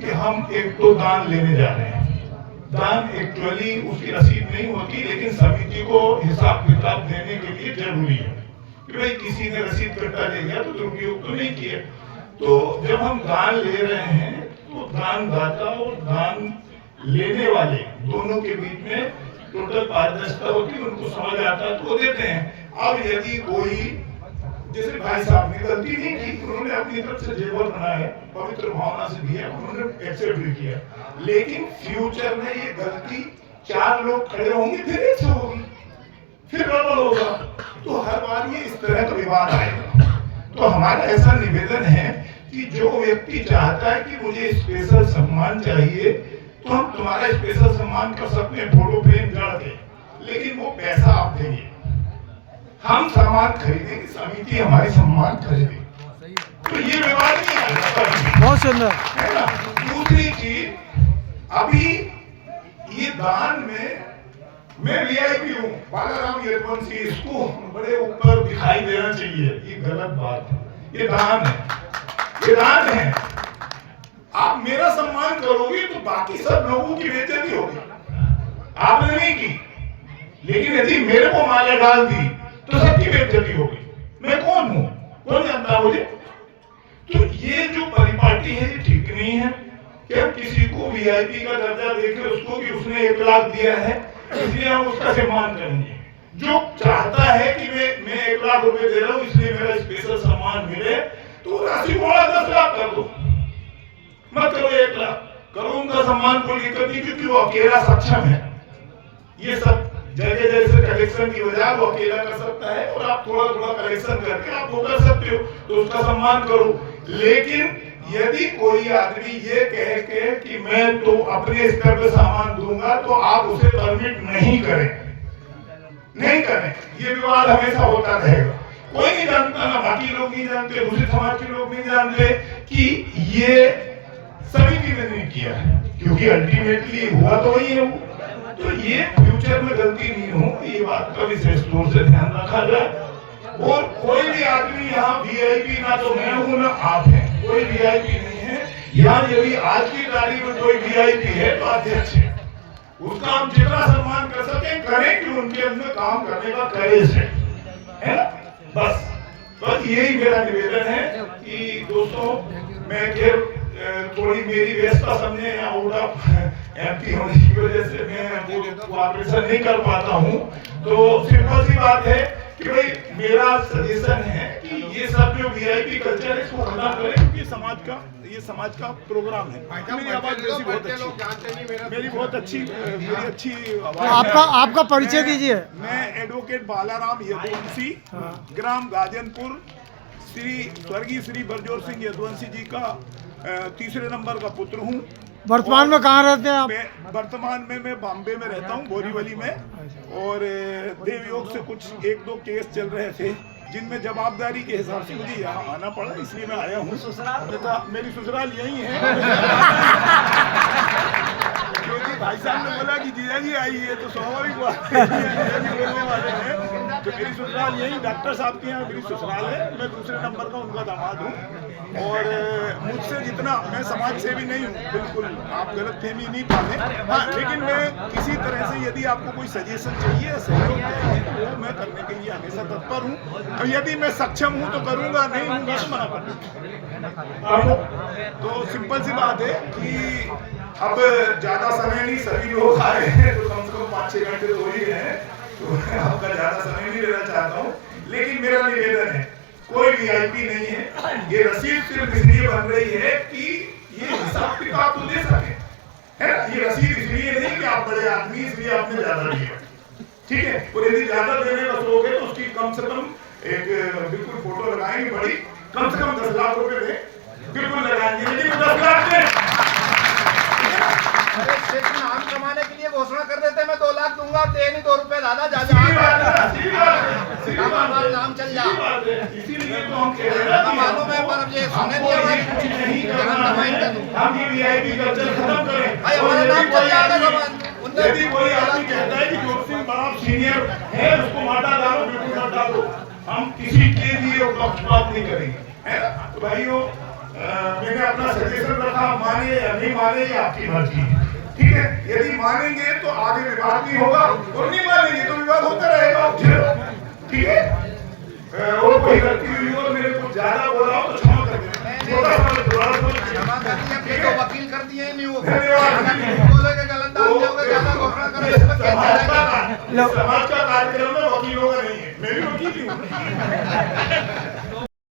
कि हम एक तो दान लेने जा रहे हैं। दान एक्चुअली उसकी रसीद नहीं होती, लेकिन समिति को हिसाब किताब देने के लिए जरूरी है कि भाई किसी ने रसीद कट्टा ले गया तो दुरुपयोग तो नहीं किया। तो जब हम दान ले रहे हैं तो दानदाता और दान लेने वाले दोनों के बीच में टोटल पारदर्शिता होती है, उनको समझ आता है तो वो देते हैं। अब यदि कोई, जैसे भाई साहब ने गलती नहीं की, उन्होंने अपनी तरफ से जेवर बनाया, पवित्र भावना से दिया, उन्होंने एक्सेप्ट भी किया, लेकिन फ्यूचर में ये गलती 4 लोग खड़े होंगे, फिर 100 होगी, फिर गड़बड़ होगा, तो हर बार ये इस तरह का विवाद आएगा। तो हमारा ऐसा निवेदन है कि जो व्यक्ति चाहता है कि मुझे स्पेशल सम्मान चाहिए, तो हम तुम्हारा स्पेशल सम्मान कर सकते हैं, फोटो फ्रेम जड़ के, लेकिन वो पैसा आप देंगे, हम सम्मान खरीदेंगे, समिति हमारी सम्मान खरीदेगी, तो ये विवाद नहीं है। बहुत सुंदर है ना। दूसरी चीज, अभी ये दान में मैं वीआईपी हूँ, बालाराम यदुवंशी, इसको बड़े ऊपर दिखाई देना चाहिए, ये गलत बात है। ये दान है, ये दान है। आप मेरा सम्मान करोगे तो बाकी सब लोगों की बेइज्जती होगी, आपने नहीं की, लेकिन यदि मेरे को माला डाल दी तो सबकी बेइज्जती होगी। मैं कौन हूँ, कौन जानता है मुझे? तो ये जो परिपाटी है ये ठीक नहीं है कि हम किसी को वीआईपी का दर्जा देके उसको कि उसने 1 लाख दिया है इसलिए हम उसका सम्मान करेंगे। जो चाहता है कि मैं 1 लाख रुपए दे रहा हूँ इसलिए मेरा स्पेशल सम्मान मिले, तो राशि को 10 लाख कर दो, मत करो 1 लाख, करो उनका सम्मान, कोई दिक्कत नहीं, क्योंकि वो अकेला सक्षम है। ये सब जगह जैसे कलेक्शन की वजह वो अकेला कर सकता है, और आप थोड़ा थोड़ा कलेक्शन करके आप वो कर सकते हो, तो उसका सम्मान करो। लेकिन यदि कोई आदमी ये कहे के कि मैं तो अपने स्तर पे सामान दूंगा, तो आप उसे परमिट नहीं करें, नहीं करें। ये विवाद हमेशा होता रहेगा, कोई नहीं जानता, ना बाकी लोग नहीं जानते, दूसरे समाज के लोग नहीं जानते कि ये समिति ने नहीं किया है, क्योंकि अल्टीमेटली हुआ तो वही है। तो ये फ्यूचर में गलती नहीं हो, ये बात का विशेष तौर से ध्यान रखा जाए। और कोई भी आदमी यहाँ वीआईपी, ना तो मैं हूँ ना आप हैं, कोई वीआईपी नहीं है यहाँ। यदि आज की तारीख में कोई वीआईपी है तो अध्यक्ष है, उसका हम जितना सम्मान कर सके करें कि उनके अंदर काम करने का करेज है ना। बस यही मेरा निवेदन है कि दोस्तों, मैं फिर थोड़ी मेरी व्यवस्था समझे, आउट ऑफ एमपी होने की वजह से मैं वो ऑपरेशन नहीं कर पाता हूँ। तो सिंपल सी बात है कि भाई मेरा सजेशन है कि ये सब जो वीआईपी कल्चर है इसको खत्म करें, क्योंकि ये समाज का प्रोग्राम है। मेरी आवाज मेरी बहुत अच्छी मेरी अच्छी आवाज। आपका परिचय दीजिए। मैं एडवोकेट बालाराम यदुवंशी, ग्राम गाजनपुर, स्वर्गीय श्री बरजोर सिंह यदुवंशी जी का 3रे नंबर का पुत्र हूँ। वर्तमान में कहाँ रहते हैं आप? वर्तमान में मैं बॉम्बे में रहता हूँ, बोरीवली में, और देवयोग से कुछ 1-2 केस चल रहे थे जिनमें जवाबदारी के हिसाब से मुझे यहाँ आना पड़ा, इसलिए मैं आया हूँ। मेरी ससुराल यही है। क्योंकि भाई साहब ने बोला कि जीजा जी आई है, तो स्वाभाविक बात है बोलने वाले हैं। तो मेरी ससुराल यही, डॉक्टर साहब के यहाँ मेरी ससुराल है। मैं 2रे नंबर का उनका दामाद हूँ, और मुझसे जितना, मैं समाज सेवी नहीं हूँ, बिल्कुल आप गलतफहमी नहीं पाते। हाँ, लेकिन मैं किसी तरह से यदि आपको कोई सजेशन चाहिए, सहयोग चाहिए, तो वो मैं करने के लिए हमेशा तत्पर हूँ। और यदि मैं सक्षम हूँ तो करूँगा, नहीं हूँ तो मना कर दूँगा। तो सिंपल सी बात है कि अब ज्यादा समय नहीं, सभी लोग आए हैं तो कम से कम 5-6 घंटे तो हो ही गए हैं, तो आपका ज्यादा समय नहीं लेना चाहता हूँ। लेकिन मेरा निवेदन है, कोई वीआईपी नहीं है, ये रसीद सिर्फ इसलिए बन रही है कि ये हिसाब किताब तो दे सके, है ना। ये रसीद इसलिए नहीं कि आप बड़े आदमी इसलिए आपने ज्यादा दिया, ठीक है। और यदि ज्यादा देने का शौक है तो उसकी कम से कम एक बिल्कुल फोटो लगाएंगे बड़ी, कम से कम 10 लाख रुपए दे, बिल्कुल लगाएंगे, लेकिन 10 लाख दे। नाम कमाने के लिए घोषणा कर देते मैं 2 लाख दूंगा, दे नहीं 2 रुपए दादा, जा नाम चल जा। इसीलिए तो हम कह रहे हैं, मालूम है, पर ये सुनने दिया हम ये वीआईपी कल्चर खत्म करें। भाई हमारा नाम चल जाएगा। यदि कोई आदमी कहता है कि जोर सिंह बड़ा सीनियर है, उसको माटा डालो, बिल्कुल मत डालो, हम किसी के लिए पक्षपात नहीं करेंगे, है ना। तो भाइयों, मैंने अपना सजेशन रखा, माने या नहीं माने ये आपकी मर्जी है, ठीक है। यदि मानेंगे तो आगे विवाद नहीं होगा, और नहीं मानेंगे तो विवाद होता रहेगा, ठीक है। और कोई गलती हुई और मेरे को ज्यादा बोला हो तो क्षमा कर देना, छोटा सा दोबारा क्षमा कर दिया, फिर तो वकील कर दिए ही नहीं वो। धन्यवाद। बोले कि गलत दान दोगे, ज्यादा घोषणा करो, इसमें क्या चलेगा? समाज का कार्यक्रम में वकीलों का नहीं है, मैं भी वकील ही हूँ।